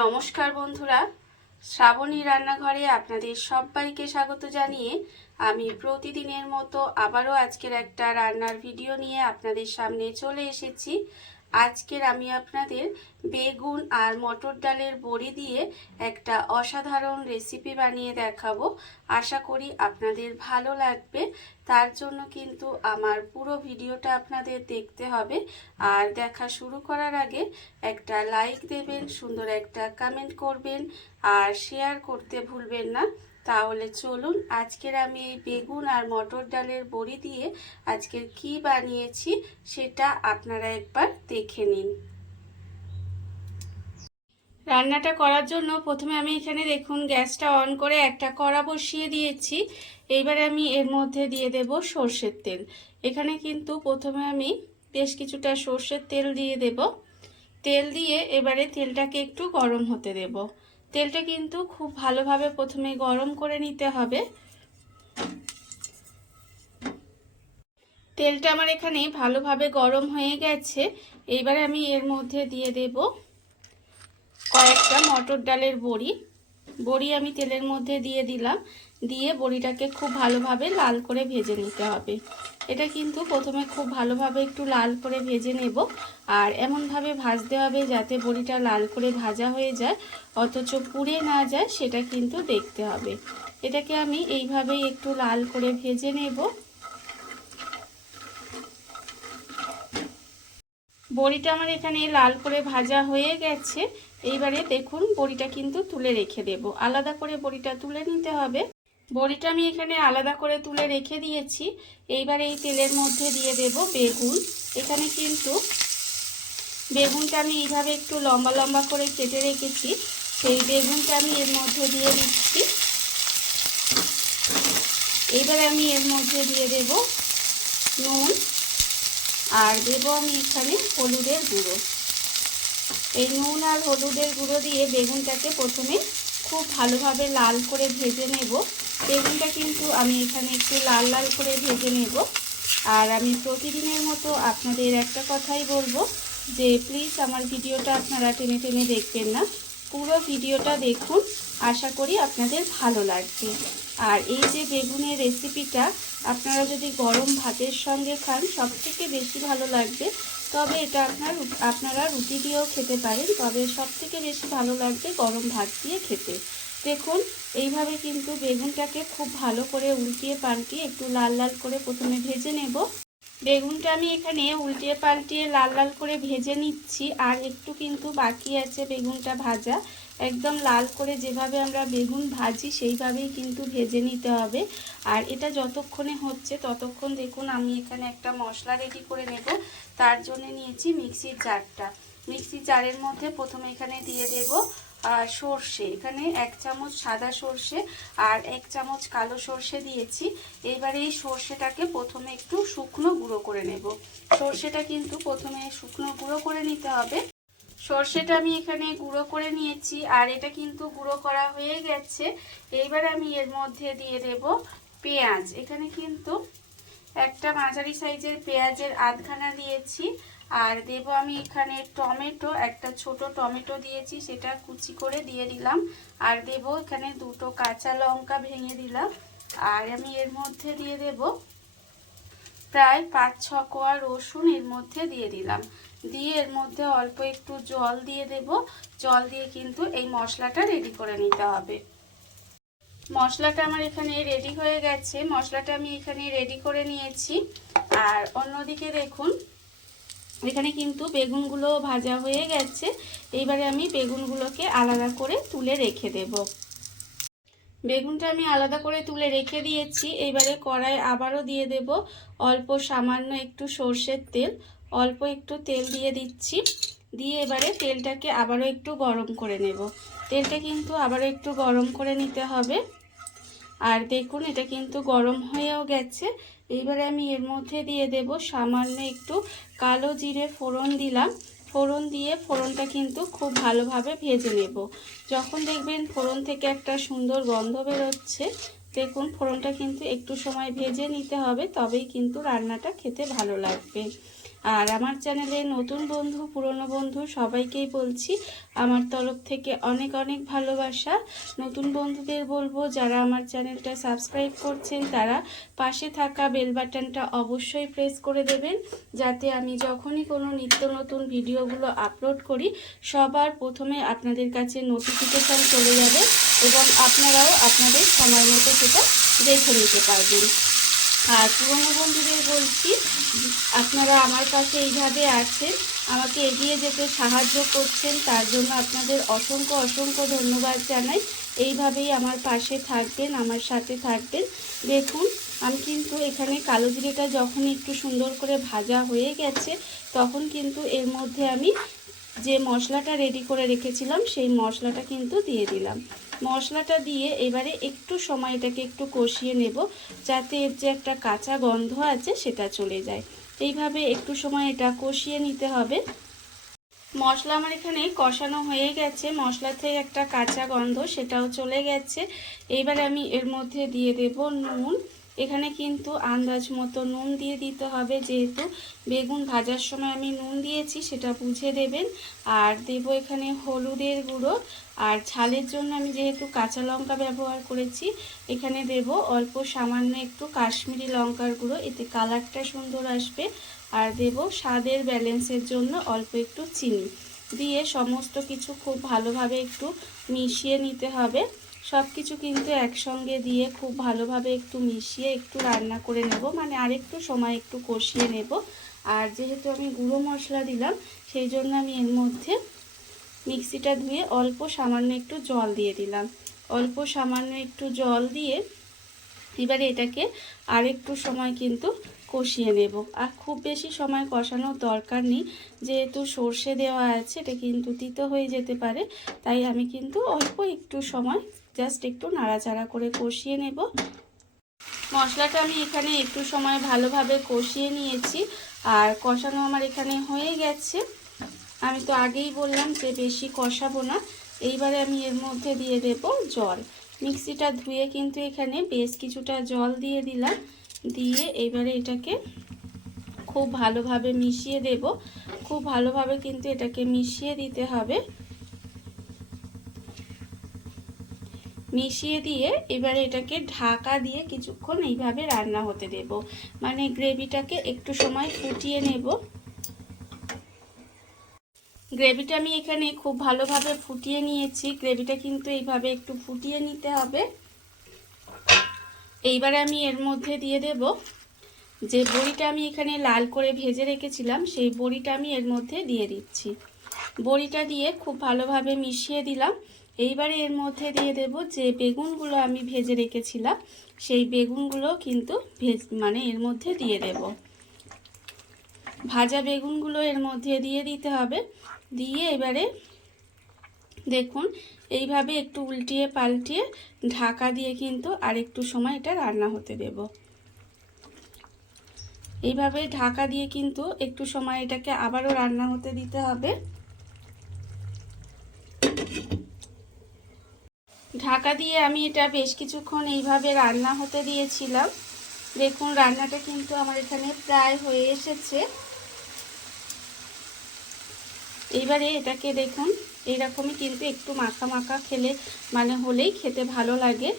নমস্কার বন্ধুরা, শ্রাবণী রান্নাঘরে আপনাদের সবাইকে স্বাগত জানিয়ে আমি প্রতিদিনের মতো আবারও আজকের একটা রান্নার ভিডিও নিয়ে আপনাদের সামনে চলে এসেছি। আজকের আমি আপনাদের বেগুন আর মটর ডালের বড়ি দিয়ে একটা অসাধারণ রেসিপি বানিয়ে দেখাবো। আশা করি আপনাদের ভালো লাগবে। তার জন্য কিন্তু আমার পুরো ভিডিওটা আপনাদের দেখতে হবে। আর দেখা শুরু করার আগে একটা লাইক দেবেন, সুন্দর একটা কমেন্ট করবেন আর শেয়ার করতে ভুলবেন না। তাহলে চলুন, আজকের আমি এই বেগুন আর মটর ডালের বড়ি দিয়ে আজকের কি বানিয়েছি সেটা আপনারা একবার দেখে নিন। রান্নাটা করার জন্য প্রথমে আমি এখানে দেখুন গ্যাসটা অন করে একটা কড়া বসিয়ে দিয়েছি। এইবারে আমি এর মধ্যে দিয়ে দেব সর্ষের তেল। এখানে কিন্তু প্রথমে আমি বেশ কিছুটা সর্ষের তেল দিয়ে দেব। তেল দিয়ে এবারে তেলটাকে একটু গরম হতে দেব। তেলটা কিন্তু খুব ভালোভাবে প্রথমে গরম করে নিতে হবে। তেলটা আমার এখানে ভালোভাবে গরম হয়ে গেছে। এইবারে আমি এর মধ্যে দিয়ে দেব কয়েকটা মটর ডালের বড়ি আমি তেলের মধ্যে দিয়ে দিলাম। দিয়ে বড়িটাকে খুব ভালোভাবে লাল করে ভেজে নিতে হবে। এটা কিন্তু প্রথমে খুব ভালোভাবে একটু লাল করে ভেজে নেব। আর এমনভাবে ভাজতে হবে যাতে বড়িটা লাল করে ভাজা হয়ে যায়, অথচ পুড়ে না যায়, সেটা কিন্তু দেখতে হবে। এটাকে আমি এইভাবেই একটু লাল করে ভেজে নেব। বড়িটা আমার এখানে লাল করে ভাজা হয়ে গেছে। এইবারে দেখুন বড়িটা কিন্তু তুলে রেখে দেব। আলাদা করে বড়িটা তুলে নিতে হবে। বড়িটা আমি এখানে আলাদা করে তুলে রেখে দিয়েছি। এইবারে এই তেলের মধ্যে দিয়ে দেব বেগুন। এখানে কিন্তু বেগুনটা আমি এইভাবে একটু লম্বা লম্বা করে কেটে রেখেছি, সেই বেগুনটা আমি এর মধ্যে দিয়ে দিচ্ছি। এইবারে আমি এর মধ্যে দিয়ে দেব নুন আর দেব আমি এখানে হলুদের গুঁড়ো। এই নুন আর হলুদের গুঁড়ো দিয়ে বেগুনটাকে প্রথমে খুব ভালোভাবে লাল করে ভেজে নেব। বেগুনটা কিন্তু আমি এখানে একটু লাল লাল করে ভেজে নেব। আর আমি প্রতিদিনের মতো আপনাদের একটা কথাই বলবো যে প্লিজ আমার ভিডিওটা আপনারা টেনে টেনে দেখবেন না, পুরো ভিডিওটা দেখুন। আশা করি আপনাদের ভালো লাগবে। আর এই যে বেগুনের রেসিপিটা আপনারা যদি গরম ভাতের সঙ্গে খান সবথেকে বেশি ভালো লাগবে। তবে এটা আপনারা রুটি দিয়েও খেতে পারেন, তবে সবথেকে বেশি ভালো লাগবে গরম ভাত দিয়ে খেতে। দেখুন এইভাবে কিন্তু বেগুনটাকে খুব ভালো করে উল্টিয়ে পাল্টিয়ে একটু লাল লাল করে প্রথমে ভেজে নেব। বেগুনটা আমি এখানে উল্টিয়ে পাল্টিয়ে লাল লাল করে ভেজে নিচ্ছি। আর একটু কিন্তু বাকি আছে বেগুনটা ভাজা। একদম লাল করে যেভাবে আমরা বেগুন ভাজি সেইভাবেই কিন্তু ভেজে নিতে হবে। আর এটা যতক্ষণে হচ্ছে ততক্ষণ দেখুন আমি এখানে একটা মশলা রেডি করে নেব। তার জন্য নিয়েছি মিক্সির জারটা। মিক্সির জারের মধ্যে প্রথমে এখানে দিয়ে দেব সর্ষে। এখানে 1 চামচ সাদা সর্ষে আর 1 চামচ কালো সর্ষে দিয়েছি। এবারে এই সর্ষেটাকে প্রথমে একটু শুকনো গুঁড়ো করে নেব। সর্ষেটা কিন্তু প্রথমে শুকনো গুঁড়ো করে নিতে হবে। সর্ষেটা আমি এখানে গুঁড়ো করে নিয়েছি আর এটা কিন্তু গুঁড়ো করা হয়ে গেছে। এইবার আমি এর মধ্যে দিয়ে দেব পেঁয়াজ। এখানে কিন্তু একটা মাঝারি সাইজের পেঁয়াজের আধখানা দিয়েছি। আর দেব আমি এখানে টমেটো, একটা ছোট টমেটো দিয়েছি, সেটা কুচি করে দিয়ে দিলাম। আর দেব এখানে 2টো কাঁচা লঙ্কা ভেঙে দিলাম। আর আমি এর মধ্যে দিয়ে দেব প্রায় 5-6 কোয়া রসুন এর মধ্যে দিয়ে দিলাম। দিয়ে এর মধ্যে অল্প একটু জল দিয়ে দেব। জল দিয়ে কিন্তু এই মশলাটা রেডি করে নিতে হবে। মশলাটা আমার এখানে রেডি হয়ে গেছে। মশলাটা আমি এখানে রেডি করে নিয়েছি। আর অন্যদিকে দেখুন এখানে কিন্তু বেগুনগুলো ভাজা হয়ে গেছে। এইবারে আমি বেগুনগুলোকে আলাদা করে তুলে রেখে দেব। বেগুনটা আমি আলাদা করে তুলে রেখে দিয়েছি। এইবারে কড়াই আবারও দিয়ে দেব অল্প সামান্য একটু সর্ষের তেল। অল্প একটু তেল দিয়ে দিচ্ছি। দিয়ে এবারে তেলটাকে আবারও একটু গরম করে নেব। তেলটা কিন্তু আবারও একটু গরম করে নিতে হবে। আর দেখুন এটা কিন্তু গরম হয়েও গেছে। এইবারে আমি এর মধ্যে দিয়ে দেব সামান্য একটু কালো জিরে ফোড়ন দিলাম। ফোড়ন দিয়ে ফোড়নটা কিন্তু খুব ভালোভাবে ভেজে নেব। যখন দেখবেন ফোড়ন থেকে একটা সুন্দর গন্ধ বেরোচ্ছে, দেখুন ফোড়নটা কিন্তু একটু সময় ভেজে নিতে হবে, তবেই কিন্তু রান্নাটা খেতে ভালো লাগবে। আর আমার চ্যানেলে নতুন বন্ধু পুরনো বন্ধু সবাইকেই বলছি আমার তরফ থেকে অনেক অনেক ভালোবাসা। নতুন বন্ধুদের বলবো যারা আমার চ্যানেলটা সাবস্ক্রাইব করছেন তারা পাশে থাকা বেল বাটনটা অবশ্যই প্রেস করে দেবেন, যাতে আমি যখনই কোনো নিত্য নতুন ভিডিওগুলো আপলোড করি সবার প্রথমে আপনাদের কাছে নোটিফিকেশান চলে যাবে এবং আপনারাও আপনাদের সময় মতো সেটা দেখে নিতে পারবেন। আর পুরনো বন্ধুদের বলছি, আপনারা আমার কাছে এইভাবে আছেন, আমাকে এগিয়ে যেতে সাহায্য করছেন, তার জন্য আপনাদের অসংখ্য অসংখ্য ধন্যবাদ জানাই। এইভাবেই আমার পাশে থাকবেন, আমার সাথে থাকবেন। দেখুন আমি কিন্তু এখানে কালো জিরেটা যখন একটু সুন্দর করে ভাজা হয়ে গেছে তখন কিন্তু এর মধ্যে আমি যে মশলাটা রেডি করে রেখেছিলাম সেই মশলাটা কিন্তু দিয়ে দিলাম। মশলাটা দিয়ে এবারে একটু সময় এটাকে একটু কষিয়ে নেব, যাতে এর যে একটা কাঁচা গন্ধ আছে সেটা চলে যায়। এইভাবে একটু সময় এটা কষিয়ে নিতে হবে। মশলা আমার এখানে কষানো হয়ে গেছে, মশলা থেকে একটা কাঁচা গন্ধ সেটাও চলে গেছে। এইবারে আমি এর মধ্যে দিয়ে দেব নুন। এখানে কিন্তু আন্দাজ মতো নুন দিয়ে দিতে হবে, যেহেতু বেগুন ভাজার সময় আমি নুন দিয়েছি সেটা বুঝে দেবেন। আর দেব এখানে হলুদের গুঁড়ো, আর ঝালের জন্য আমি যেহেতু কাঁচা লঙ্কা ব্যবহার করেছি এখানে দেব অল্প সামান্য একটু কাশ্মীরি লঙ্কার গুঁড়ো, এতে কালারটা সুন্দর আসবে। আর দেব স্বাদের ব্যালেন্সের জন্য অল্প একটু চিনি দিয়ে সমস্ত কিছু খুব ভালোভাবে একটু মিশিয়ে নিতে হবে। সব কিছু কিন্তু একসঙ্গে দিয়ে খুব ভালোভাবে একটু মিশিয়ে একটু রান্না করে নেব, মানে আরেকটু সময় একটু কষিয়ে নেব। আর যেহেতু আমি গুঁড়ো মশলা দিলাম সেই জন্য আমি এর মধ্যে মিক্সিটা ধুয়ে অল্প সামান্য একটু জল দিয়ে দিলাম। অল্প সামান্য একটু জল দিয়ে এবারে এটাকে আরেকটু সময় কিন্তু কষিয়ে নেব। আর খুব বেশি সময় কষানোর দরকার নেই, যেহেতু সর্ষে দেওয়া আছে এটা কিন্তু তিতো হয়ে যেতে পারে, তাই আমি কিন্তু অল্প একটু সময় জাস্ট একটু নাড়াচাড়া করে কষিয়ে নেব। মশলাটা আমি এখানে একটু সময় ভালোভাবে কষিয়ে নিয়েছি আর কষানো আমার এখানে হয়ে গেছে। আমি তো আগেই বললাম যে বেশি কষাবো না। এইবারে আমি এর মধ্যে দিয়ে দেব জল। মিক্সিটা ধুয়ে কিন্তু এখানে বেশ কিছুটা জল দিয়ে দিলাম, দিয়ে এবারে এটাকে খুব ভালোভাবে মিশিয়ে দেব। খুব ভালোভাবে কিন্তু এটাকে মিশিয়ে দিতে হবে। মিশিয়ে দিয়ে এবারে এটাকে ঢাকা দিয়ে কিছুক্ষণ এইভাবে রান্না হতে দেব, মানে গ্রেভিটাকে একটু সময় ফুটিয়ে নেব। গ্রেভিটা আমি এখানে খুব ভালোভাবে ফুটিয়ে নিয়েছি। গ্রেভিটা কিন্তু এইভাবে একটু ফুটিয়ে নিতে হবে। এইবার আমি এর মধ্যে দিয়ে দেব যে বড়িটা আমি এখানে লাল করে ভেজে রেখেছিলাম, সেই বড়িটা আমি এর মধ্যে দিয়ে দিচ্ছি। বড়িটা দিয়ে খুব ভালোভাবে মিশিয়ে দিলাম। এইবারে এর মধ্যে দিয়ে দেব যে বেগুনগুলো আমি ভেজে রেখেছিলাম সেই বেগুনগুলো কিন্তু মানে এর মধ্যে দিয়ে দেব। ভাজা বেগুনগুলো এর মধ্যে দিয়ে দিতে হবে। দিয়ে এবারে দেখুন এইভাবে একটু উল্টিয়ে পাল্টিয়ে ঢাকা দিয়ে কিন্তু আরেকটু সময় এটা রান্না হতে দেব। এইভাবে ঢাকা দিয়ে কিন্তু একটু সময় এটাকে আবারও রান্না হতে দিতে হবে। ঢাকা দিয়ে আমি এটা বেশ কিছুক্ষণ এইভাবে রান্না হতে দিয়েছিলাম। দেখুন রান্নাটা কিন্তু আমার এখানে প্রায় হয়ে এসেছে। এইবারে এটাকে দেখুন এইরকমই কিন্তু একটু মাখা মাখা খেলে মানে হলেই খেতে ভালো লাগে।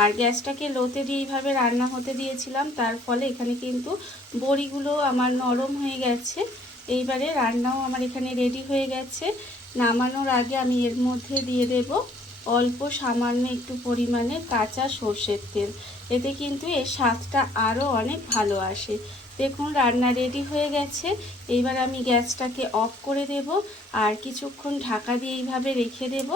আর গ্যাসটাকে লোতে দিয়ে এইভাবে রান্না হতে দিয়েছিলাম, তার ফলে এখানে কিন্তু বড়িগুলো আমার নরম হয়ে গেছে। এইবারে রান্নাও আমার এখানে রেডি হয়ে গেছে। নামানোর আগে আমি এর মধ্যে দিয়ে দেব অল্প সামান্য একটু পরিমাণে কাঁচা সর্ষের তেল, এতে কিন্তু এর স্বাদটা আরও অনেক ভালো আসে। দেখুন রান্না রেডি হয়ে গেছে। এইবার আমি গ্যাসটাকে অফ করে দেব আর কিছুক্ষণ ঢাকা দিয়ে এইভাবে রেখে দেব।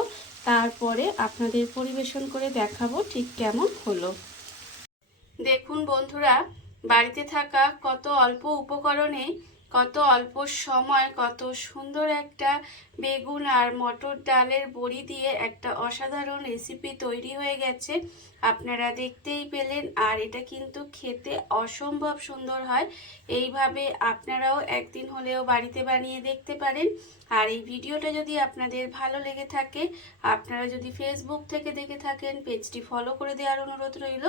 তারপরে আপনাদের পরিবেশন করে দেখাবো ঠিক কেমন হলো। দেখুন বন্ধুরা, বাড়িতে থাকা কত অল্প উপকরণে কত অল্প সময় কত সুন্দর একটা বেগুন আর মটর ডালের বড়ি দিয়ে একটা অসাধারণ রেসিপি তৈরি হয়ে গেছে। আপনারা দেখতেই পেলেন, আর এটা কিন্তু খেতে অসম্ভব সুন্দর হয়। এইভাবে আপনারাও একদিন হলেও বাড়িতে বানিয়ে দেখতে পারেন। আর এই ভিডিওটা যদি আপনাদের ভালো লেগে থাকে, আপনারা যদি ফেসবুক থেকে দেখে থাকেন পেজটি ফলো করে দেওয়ার অনুরোধ রইল।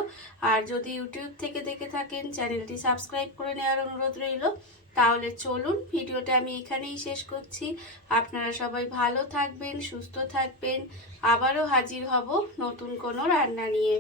আর যদি ইউটিউব থেকে দেখে থাকেন চ্যানেলটি সাবস্ক্রাইব করে নেওয়ার অনুরোধ রইল। তাহলে চলুন ভিডিওটা আমি এখানেই শেষ করছি। আপনারা সবাই ভালো থাকবেন, সুস্থ থাকবেন। আবারও হাজির হব নতুন কোনো রান্না নিয়ে।